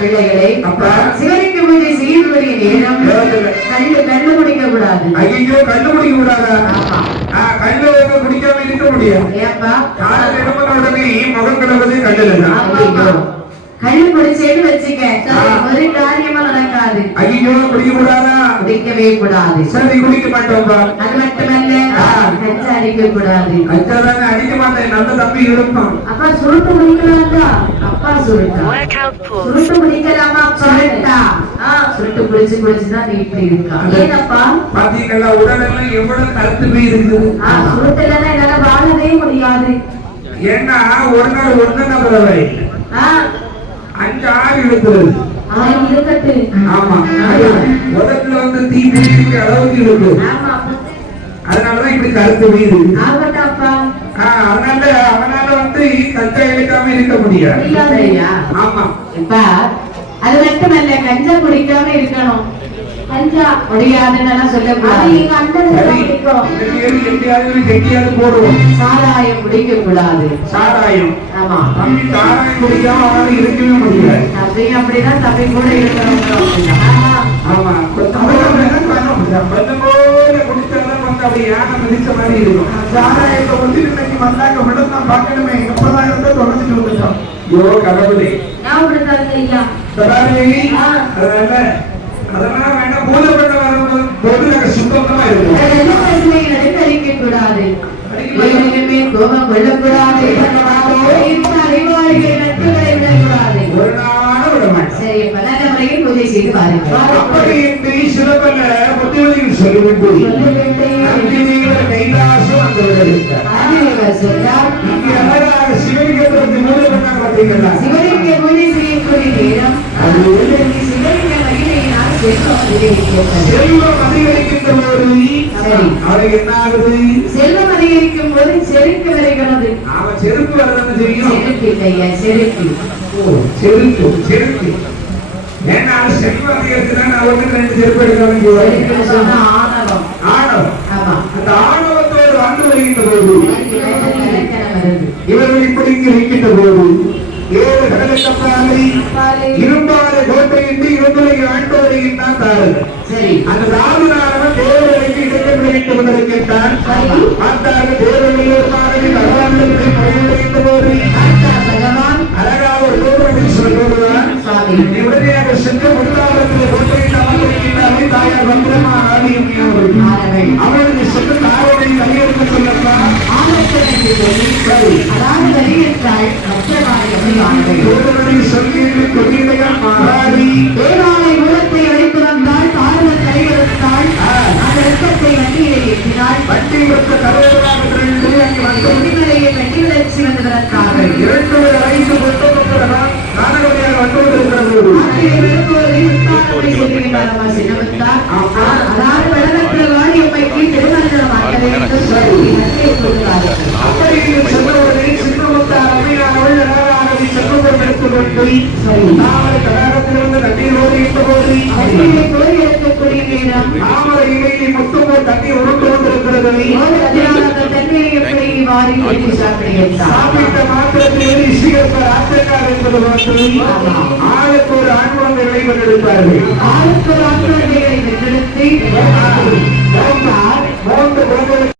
பிள்ளைகளே சிவனுக்கு பூஜை செய்யக்கூடிய நேரம் கண்ணு குடிக்க கூடாது. ஐயோ கண்ணு குடிக்க கூடாதா? கண்ணு குடிக்காம இருக்க முடியாது. ஏப்பா உடனே முகம் கிடப்பது கண்ணுல கண்ணு குடிச்சேன்னு வச்சுக்க ஒரு காரியமா நடக்காது. ஐயோ குடிக்க கூடாதா? குடிக்கவே கூடாது. சரி குடிக்க மாட்டோம்பா. அது மட்டுமல்ல கஞ்சா அடிக்க கூடாது. கஞ்சாதானே அடிக்க மாட்டேன். நல்ல தம்பி இருக்கும். அப்பா சுருட்டு குடிக்கலாம்டா. அப்பா சுருட்டா சுருட்டு குடிக்கலாமா? சுருட்டா சுருட்டு குடிச்சுதான் நீ இப்படி இருக்கா? ஏனப்பா பாத்தீங்களா உடனெல்லாம் எவ்வளவு கருத்து போய் இருக்குது. சுருட்டு இல்லைன்னா என்னால வாழவே முடியாது. ஏன்னா ஒரு நாள் ஒண்ணு நம்புறவை 5-6 இருக்கிறது. ஆமா உதட்டுல வந்து தீ பிடிக்கிற அளவுக்கு இருக்கு. அதனாலதான் இப்படி கருத்து வீடு. அதனால அவனால வந்து கஞ்சா இழுக்காம இருக்க முடியாது. ஆமா இப்ப அது மட்டுமல்ல கஞ்சா குடிக்காம இருக்கணும். கஞ்சா முடியாதுன்னு சொல்லக்கூடாது. கெட்டியாவது போடுவோம். சாராயம் குடிக்க கூடாது. சாராயம் ஆமா தம்பி சாராயம் குடிக்காம அவனால இருக்கவே முடியாது. தம்பியும் அப்படிதான் தம்பி கூட இருக்கிறவங்க. ஆமா கொஞ்சம் போல குடிச்சாதான் வந்து அப்படி யானை மிதிச்ச மாதிரி இருக்கும். சாராயத்தை வந்து இன்னைக்கு வந்தாங்க விடம் தான் பார்க்கணுமே. எப்பதான் இருந்தா தொடர்ந்துட்டு வந்துட்டோம். ஐயோ கடவுளே அதெல்லாம் வேண்டாம். பூஜை பண்ண வரும்போது சுத்தமா இருக்கும். கூடாது. கோபம் கொள்ளக்கூடாது. ஒரு நாளும் விட மாட்டேன். சரி நல்ல முறையில் பூஜை செய்து பாருங்கள். அப்படி என்று சிறப்பல்ல புத்திகளில் சொல்லிவிட்டு கைலாசம் அந்த சிவலிங்கத்திற்கு பூஜை பண்ண பார்த்தீங்களா? சிவலிங்க பூஜை செய்யக்கூடிய நேரம் சிவலிங்க மகிமையினால் செல்வம் அதிகரிக்கின்ற போது அவருக்கு என்ன ஆகுது? செல்வம் அதிகரிக்கும் போது செருக்கு வருகிறது. அவன் செருக்கு வரதான செய்யும். செருக்கு இல்லையா? செருக்கு. செருக்கு செருக்கு ஏன்னா செல்வம் அதிகரிக்குதான் அவருக்கு 2 செருப்பு எடுக்க ஆணவம். ஆணவம். ஆமா அந்த ஆணவத்தோடு ஆண்டு வருகின்ற போது இவர்கள் இப்படி இங்கு இருக்கின்ற போது 7 கடலை இரும்பாலை கோட்டையிட்டு இரும்புலை ஆண்டு வருகின்றான் தாரது. அந்த தாருநாளவன் தேவர்களுக்கு இடையிட்டு கொண்டிருக்கின்றான். பார்த்தார்கள் தேவர்களோடு மாறி பகவான்களை பயிர்ந்த போது பகவான் அழகாக ஒரு தோற்றத்தில் சொல்லுவான். உடனடியாக சென்று முத்தாளத்தில் கோட்டையில் அமர்ந்திருக்கின்றார்கள். தாயார் பத்திரமா ஆடியும் அவர்களுக்கு சென்று தாரோனை வலியுறுத்த சொல்லலாம். அதாவது வெளியிட்டாள் சொல்லி கொடியடையா மாறாடி தேவாலை மூலத்தை அழைத்து வந்தால் பார்வன் கையெழுத்தாள். அந்த ரத்தத்தை வண்டியிலே ஏற்றினாள். வண்டி கொடுத்த கருவலாக கொடிமலையை வண்டி விளைச்சி வந்ததற்காக 2 வயசு கொட்டப்பட்டதான் நாடகமையாக வந்து கொண்டிருக்கிறது. அதாவது வளர்ந்த வாணியம்மைக்கு திருமணம் ஆக வேண்டும். அப்படி சென்றவரை சின்னமுத்தார் அம்மையானவள் கடாகத்திலிருந்து தண்ணீர் ஓடுகின்ற போது எடுக்கக்கூடிய நேரம் தாமரை இலையை முத்துமோ தண்ணீர் உருண்டு கொண்டிருக்கிறது. தண்ணீரை எப்படி வாரி சாப்பிட்ட மாத்திரத்தில் இசையப்பர் ஆத்திரக்கார் என்பது ஆளுக்கு ஒரு ஆண் குழந்தைகளை வென்றெடுத்தார்கள். ஆளுக்கு ஒரு ஆண் குழந்தைகளை வென்றெடுத்து 3 குழந்தைகள்